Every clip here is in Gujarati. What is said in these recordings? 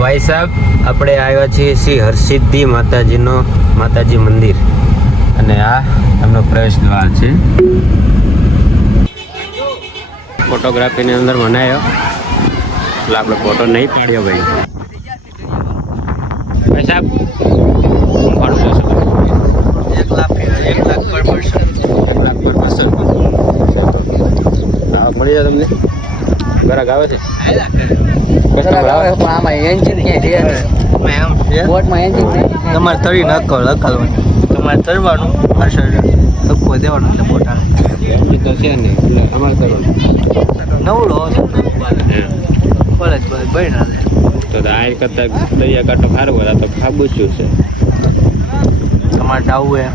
ભાઈ સાહેબ આપણે આવ્યા છીએ શ્રી હરસિદ્ધિ માતાજી મંદિર અને આ એમનો પ્રવેશ દ્વાર છે. ફોટોગ્રાફીની અંદર મનાયો એટલે આપણે ફોટો નહીં પાડ્યો ભાઈ. ભાઈ સાહેબ હું ભાડું લેશો તમે? 1 લાખ પર પર્સન. 1 લાખ પર પર્સન. હા મળી જાય તમને ઘરાક આવે છે? કસ્ટમર આવે પણ આમાં એન્જિન બોટમાં એન્જિન તમારે તળી નાખો લખાડવાનું, તમારે તરવાનું પાછળ ધક્કો દેવાનો એટલે બોટા એ તો છે ને એટલે અમારે કરવાનું નવડો હશે કોલેજ બન્યા તો આ કરતા દરિયા કાંઠો સારું હોય તો ખાબું શું છે. તમારે ડાવું હોય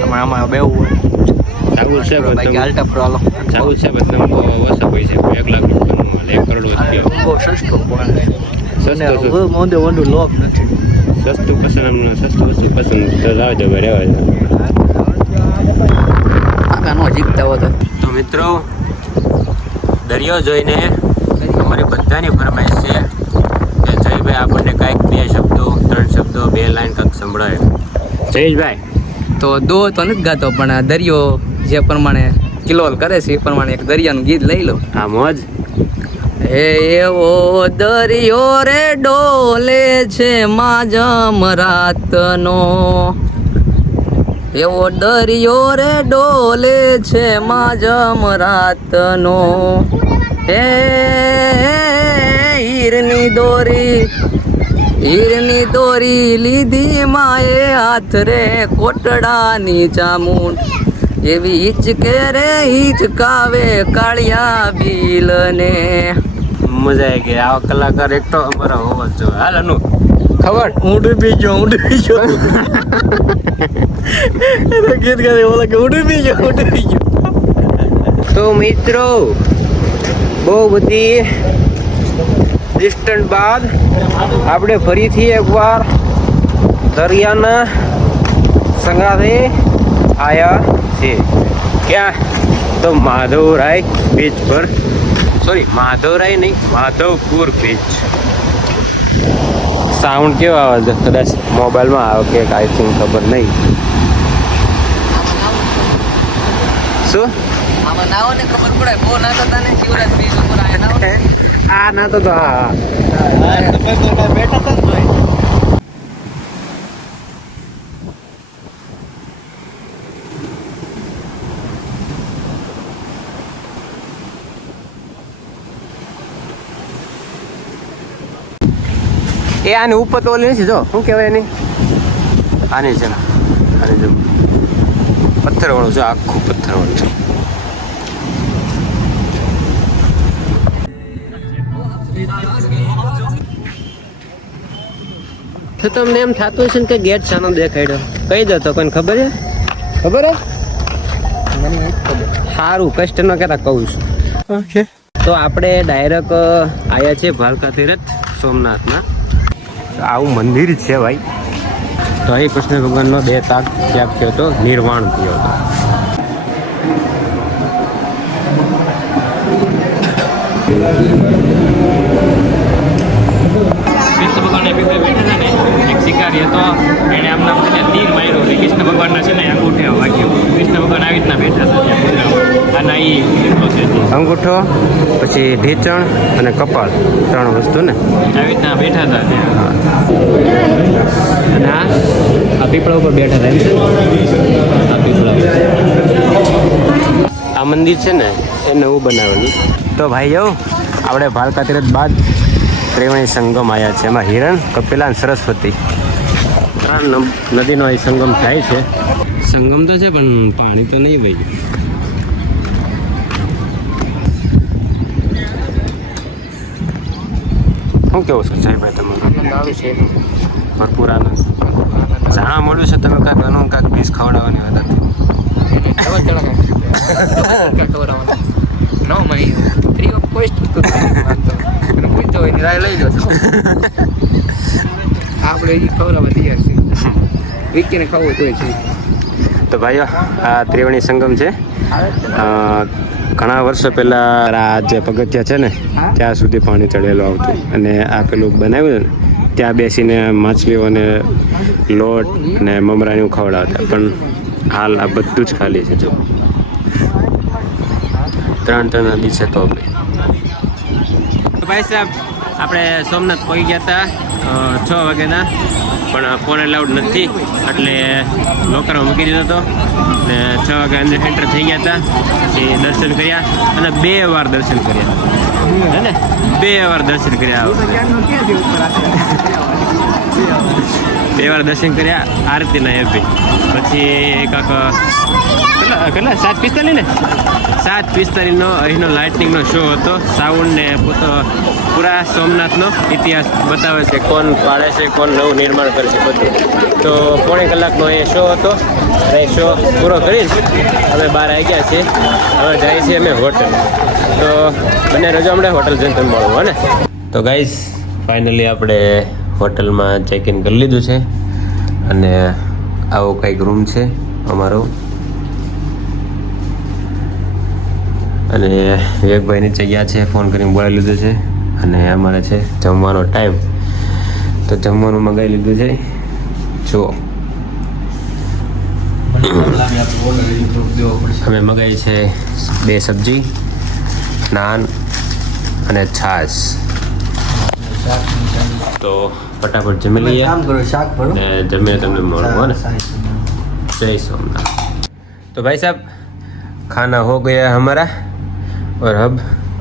તમારે આમાં બેવું હોય ચાવું છે બાકી હાલતા ફરવાલો ચાવું છે પણ તમે બહુ ઓછા પૈસા 1 લાખ રૂપિયાનું મળે 1 કરોડ વચ્ચે બહુ સસ્તું પડે સસ્તું મોંધે મોંધું લોક નથી સસ્તું પસંદ અમને સસ્તું વસ્તુ પસંદ તો લાવજો ભાઈ રહેવા આખા નો જીતતા હોય તો મિત્રો દરિયો જોઈને અમારી બધાની ફરમાઈશ છે કે જયભાઈ આપણને કાંઈક 2 શબ્દો 3 શબ્દો 2 લાઈન કાંઈક સંભળાય. જયેશભાઈ તો દો તો નથી ગાતો પણ દરિયો જે પ્રમાણે કિલોલ કરે છે એ પ્રમાણે એક દરિયાનું ગીત લઈ લો. હા મોજ. એવો દરિયો રે ડોલે છે માજમ રાતનો, એવો દરિયો રે ડોલે છે માજમ રાતનો, એ હીરની દોરી લીધી માએ હાથ રે કોટડાની ચામુંડ, એવી હિચકે રે હિચકાવે કાળિયા બિલને. મજા આવી ગઈ. આવા કલાકાર એક તો અમારા હોવા જ જોઈએ. હાલ અનુ ખબર હું ડૂબી ગયો ગીત ગાય ઓલા કે હું ડૂબી ગયો. તો મિત્રો બહુ બધી ડિસ્ટન્સ બાદ આપણે ફરીથી એકવાર દરિયાના સંગાથે આયા છે. ક્યાં? તો માધવરાય બીચ પર, સોરી માધવરાય નહીં માધવપુર બીચ. સાઉન્ડ કેવો આવે છે કદાચ મોબાઈલમાં આવે કે આઈ થિંક ખબર નહીં. શું આમાં નાવો ને ખબર પડે બહુ નાતો તને શિવરાજ બીચ ઉપર આયા નાવો આ ના તો હા બેઠા હતા ને એ આની ઉપર તો ઓલી નથી જો શું કહેવાય એની આની છે ને આની જો પથ્થરવાળું છે આખું પથ્થરવાળું છે. તો તમને એમ થતું હશે ને કે ગેટ શાનો દેખાડ્યો કહી દો તો કોઈને ખબર છે? ખબર હે? સારું કષ્ટ ન કહેતા કહું છું. ઓકે તો આપણે ડાયરેક્ટ આવ્યા છીએ ભાલકા તીરથ સોમનાથમાં. આવું મંદિર છે ભાઈ. તો અહીં કૃષ્ણ ભગવાનનો 2 ત્યાગ થયો હતો, નિર્વાણ થયો હતો. કૃષ્ણ ભગવાન બેઠા હતા ને એક શિકારી હતો એને આમ નામ છે તીર માર્યો એટલે કૃષ્ણ ભગવાનના છે ને અંગૂઠે વાગ્યો. કૃષ્ણ ભગવાન આવી રીતના બેઠા હતા ત્યાં અને એ અંગૂઠો પછી ઢીચણ અને કપાળ 3 વસ્તુ ને આવી રીતના બેઠા હતા ત્યાં. અને આ પીપળા ઉપર બેઠા હતા એમ છે. આ પીપળા આ મંદિર છે ને એ નવું બનાવેલું. તો ભાઈઓ આપણે ભાલકા તીરથ બાદ ત્રિવેણી સંગમ આવ્યા છે. એમાં હિરણ, કપિલા અને સરસ્વતી 3 નદીનો અહીં સંગમ થાય છે. સંગમ તો છે પણ પાણી તો નહીં ભાઈ. શું કેવું છે સાહેબ તમારું? આનંદ આવે છે ભરપૂર આનંદ. જાણવા મળ્યું છે તમે કાંઈક અનુ કાંઈક પીસ ખવડાવવાની વાત હતી. No money free of cost તો એને પૂછતો હોય રાય લઈ લો આપણે એ ખવડાવવા તૈયાર છે વીકીને ખાવું તો છે. તો ભાઈઓ આ ત્રિવેણી સંગમ છે ઘણા વર્ષો પહેલાં આ જે પગથિયા છે ને ત્યાં સુધી પાણી ચડેલું આવતું અને આ પેલું બનાવ્યું ને ત્યાં બેસીને માછલીઓને લોટ અને મમરાને ખવડાવતા પણ હાલ આ બધું જ ખાલી છે જો 3 નદી છે તો ભાઈ સાહેબ આપણે સોમનાથ પહોંચી ગયા હતા 6 વાગ્યાના પણ ફોન એલાઉડ નથી એટલે લોકરમાં મૂકી દીધો હતો ને 6 વાગે અંદર એન્ટર થઈ ગયા હતા પછી દર્શન કર્યા અને 2 વાર દર્શન કર્યા હે ને 2 વાર દર્શન કર્યા 2 વાર દર્શન કર્યા આરતીના એપી પછી કાંક કેટલા 7:45 ને 7:45 અહીંનો લાઇટનિંગનો શો હતો સાઉન્ડ ને પૂરા સોમનાથનો ઇતિહાસ બતાવે છે કોણ પાડે છે કોણ નવું નિર્માણ કરે છે બધું તો 1.5 કલાકનો એ શો હતો અને એ શો પૂરો કરીને અમે બહાર આવી ગયા છીએ હવે જઈએ છીએ અમે હોટલ તો બંને રજો આપણે હોટલ જઈને તમે મળવું હો ને તો ગાઈઝ ફાઇનલી આપણે હોટલમાં ચેક ઇન કરી લીધું છે અને આવો કંઈક રૂમ છે અમારો અને વિવેકભાઈ નીચે ગયા છે ફોન કરીને બોલાવી લીધું છે અને અમારે છે જમવાનો ટાઈમ તો જમવાનું મંગાવી લીધું છે જુઓ અમે મંગાવી છે 2 સબ્જી નાન અને છાશ તો ફટાફટ જમી લઈએ ને જમીને તમને મળવું હો ને जय सोमनाथ तो भाई साहब खाना हो गया हमारा और अब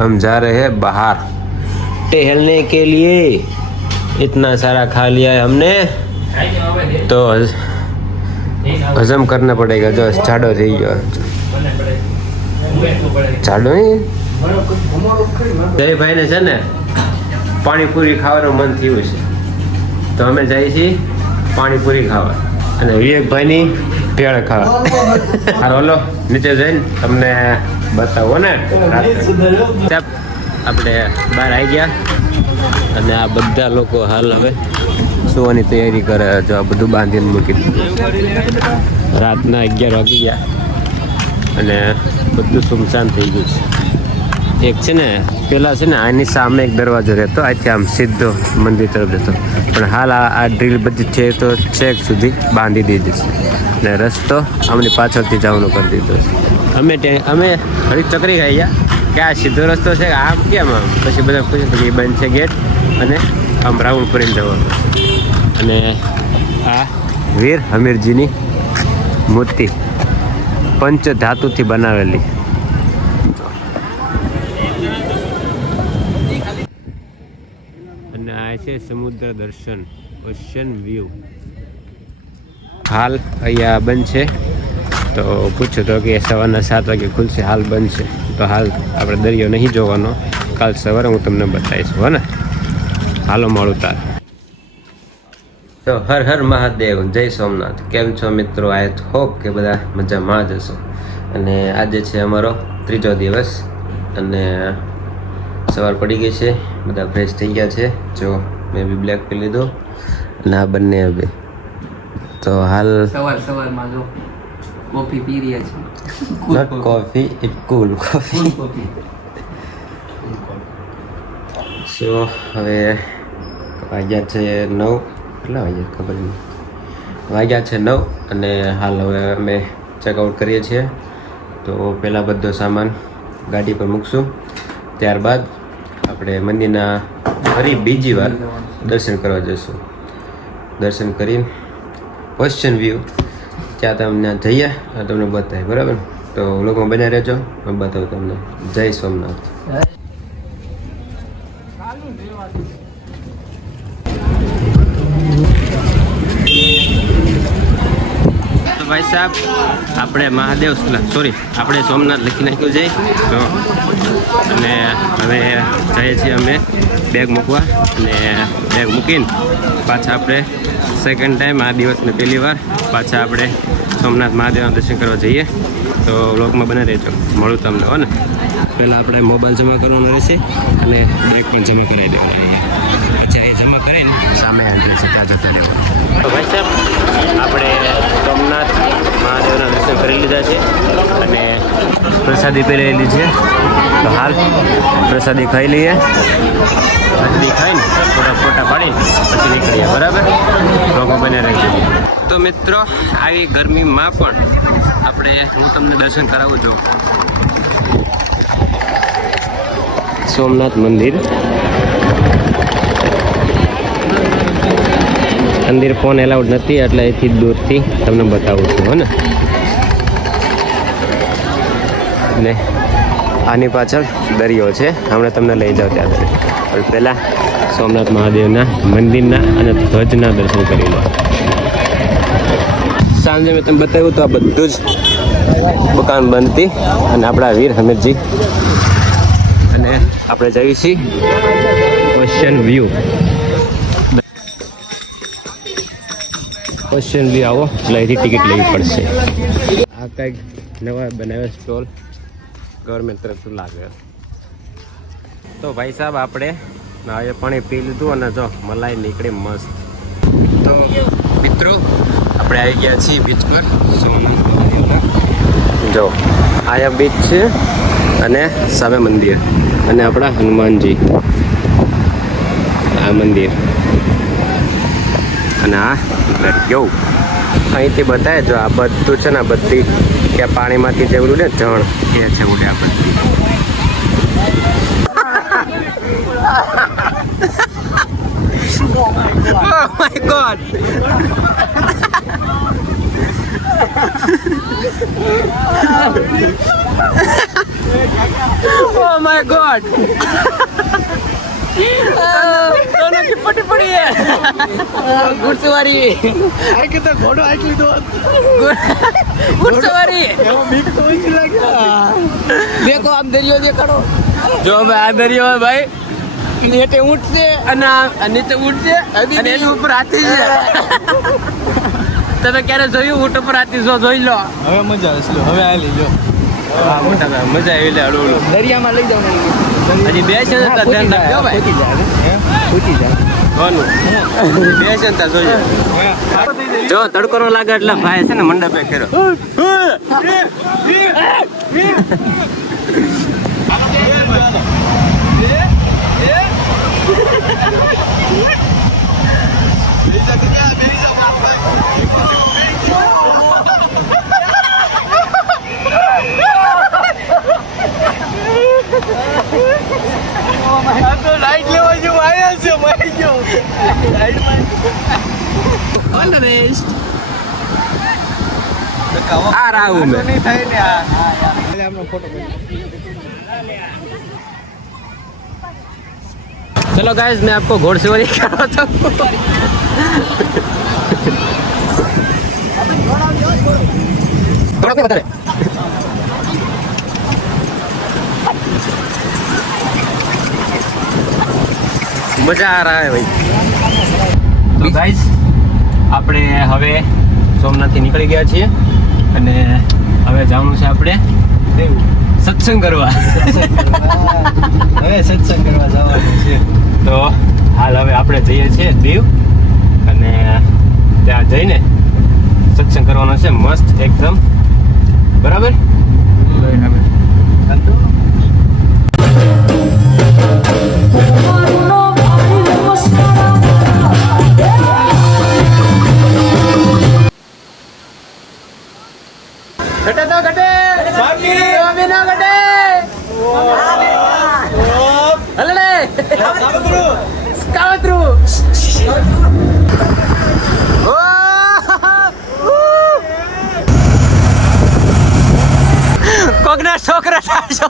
हम जा रहे हैं बाहर टहलने के लिए इतना सारा खा लिया है हमने तो हजम करना पड़ेगा जो जाडो થઈ ગયો જાડો જય ભાઈને છે ને પાણીપુરી ખાવાનું મન થયું છે તો અમે જઈએ છીએ પાણીપુરી ખાવા અને વિવેકભાઈની ભેળ ખાવા હાલો નીચે જઈને તમને બતાવો ને આપણે બહાર આવી ગયા અને આ બધા લોકો હાલ હવે સુવાની તૈયારી કરે જો આ બધું બાંધીને મૂકી દીધું રાતના 11 વાગી ગયા અને બધું સુમસાન થઈ ગયું છે એક છે ને પેલા છે ને આની સામે એક દરવાજો રહેતો અહીંથી આમ સીધો મંદિર તરફ જતો પણ હાલ આ ડ્રીલ બધી છે તો છેક સુધી બાંધી દીધી છે ને રસ્તો આમની પાછળથી જવાનો કરી દીધો છે અમે હરી ચકરી ખાઈ ગયા કે આ સીધો રસ્તો છે આમ કેમ આમ પછી બધા પૂછ્યું કે બંધ છે ગેટ અને આમ રાઉન્ડ કરીને જવાનું અને આ વીર હમીરજીની મૂર્તિ પંચ ધાતુથી બનાવેલી અને આ છે સમુદ્ર દર્શન ઓશન વ્યૂ હાલ અહીંયા બંધ છે તો પૂછ્યું તો કે સવારના 7 વાગે ખુલશે હાલ બંધ છે તો હાલ આપણે દરિયો નહીં જોવાનો કાલ સવારે હું તમને બતાવીશ હો ને હાલો મળું તાર તો હર હર મહાદેવ જય સોમનાથ કેમ છો મિત્રો આઈ હોપ કે બધા મજામાં જ હશો અને આજે છે અમારો 3જો દિવસ અને સવાર પડી ગઈ છે બધા ફ્રેશ થઈ ગયા છે જો મેં બી બ્લેક પી લીધો અને આ બંને હવે તો હાલ સવારમાં જો કોફી પી રહ્યા છે not coffee it cool coffee સો હવે વાગ્યા છે 9 કેટલા વાગ્યા ખબર નહીં વાગ્યા છે 9 અને હાલ હવે અમે ચેકઆઉટ કરીએ છીએ તો પહેલાં બધો સામાન ગાડી પર મૂકશું ત્યારબાદ આપણે મંદિરના ફરી બીજી વાર દર્શન કરવા જઈશું દર્શન કરીને ઓશન વ્યૂ ત્યાં તમને જઈએ તમને બતાવીએ બરાબર તો લોકોમાં બન્યા રહેજો હું બતાવું તમને જય સોમનાથ તો ભાઈ સાહેબ આપણે મહાદેવ સોરી આપણે સોમનાથ લખી નાખ્યું છે તો અને હવે જઈએ છીએ અમે બેગ મૂકવા અને બેગ મૂકીને પાછા આપણે સેકન્ડ ટાઈમ આ દિવસને પહેલી વાર પાછા આપણે સોમનાથ મહાદેવના દર્શન કરવા જઈએ તો વ્લોગમાં બને રહેજો મળું તમને હો ને પહેલાં આપણે મોબાઈલ જમા કરવાનો રહેશે અને બેગ પણ જમા કરાવી દેવાનું પછી એ જમા કરીને સામે આવી છે ત્યાં જતા રહેવાનું તો ભાઈ સાહેબ આપણે સોમનાથ મહાદેવના દર્શન કરી લીધા છે અને પ્રસાદી પહેરેલી છે. તો હાલ પ્રસાદી ખાઈ લઈએ. પ્રસાદી ખાઈને થોડા ફોટા પાડીને પછી નીકળીએ. બરાબર, લોકો બને રહેજો. તો મિત્રો, આવી ગરમીમાં પણ હું તમને દર્શન કરાવું છું. સોમનાથ મંદિર અંદર ફોન એલાઉડ નથી, એટલે અહીંથી દૂરથી તમને બતાવું છું. હો ને આની પાછળ દરિયો છે, હમણાં તમને લઈ જાઉં ત્યાંથી. પણ પહેલાં સોમનાથ મહાદેવના મંદિરના અને ધ્વજના દર્શન કરી લો. સાંજે મેં તમને બતાવ્યું તો આ બધું જ દુકાન બંધ હતી. અને આપણા વીર હમીરજી અને આપણે જઈએ છીએ ઓશિયન વ્યૂ. ઓશિયન વ્યૂ આવો એટલે અહીંથી ટિકિટ લેવી પડશે. આ કંઈક નવા બનાવ્યા સ્ટોલ ગવર્મેન્ટ તરફથી લાગે. તો ભાઈ સાહેબ, આપણે હવે પાણી પી લીધું અને જો મલાઈ નીકળી મસ્ત. તો મિત્રો, આપણે આવી ગયા છીએ બીચ પર. જો આયા બીચ છે અને સામે મંદિર અને આપણા હનુમાનજી. આ મંદિર અને આ દરિયો અહીંથી બતાવે. જો આ બધું છે ને, આ બધી કે પાણીમાંથી જેવડું ને જણ એ છે ઉડે આ બધી. Oh my God! Oh my God! दोनों की पटी पड़ी है. घुड़सवारी. आई के तो घोड़ो आई ली दो. घुड़सवारी. वो बीक तो ही लगा. देखो आप दरियो देखो. जो भाई आ दरियो है भाई. નીચે ઉઠશે અને નીચે ઉઠશે અને એની ઉપર હાથી છે. તમે ક્યારે જોયું ઊંટ ઉપર હાથી? જોઈ લો. હવે મજા આવશે. હવે આ લઈ લો. હા, મોટા ભાઈ મજા આવી. લે હળવું દરિયામાં લઈ જાવ. હજી બે છે ને, ધ્યાન રાખજો ભાઈ. પૂછી જાવ કોનું બે છે ને, જોઈ જો તડકો નો લાગે એટલે ભાઈ છે ને મંડપે ખેરો. લાઈટ લેવા જો આવ્યા છે. મારી જો ઓલ ધ બેસ્ટ. આ રાહુલ મેં નહીં થાય ને. આ આપણો ફોટો. चलो गाइस, मैं आपको घोड़सवारी कराता हूँ. મજા આ રહા હે ભાઈ. તો ગાઈસ, આપણે હવે સોમનાથથી નીકળી ગયા છીએ અને હવે જવાનું છે આપણે સત્સંગ કરવા. હવે સત્સંગ કરવા જવાનું છે. તો હાલ હવે આપણે જઈએ છીએ દીવ અને ત્યાં જઈને સત્સંગ કરવાનો છે મસ્ત એકદમ. બરાબર. ઘટે તો ઘટે બાકી ના ઘટે. હલડે કાવતરું. કોકના છોકરા થાય છો.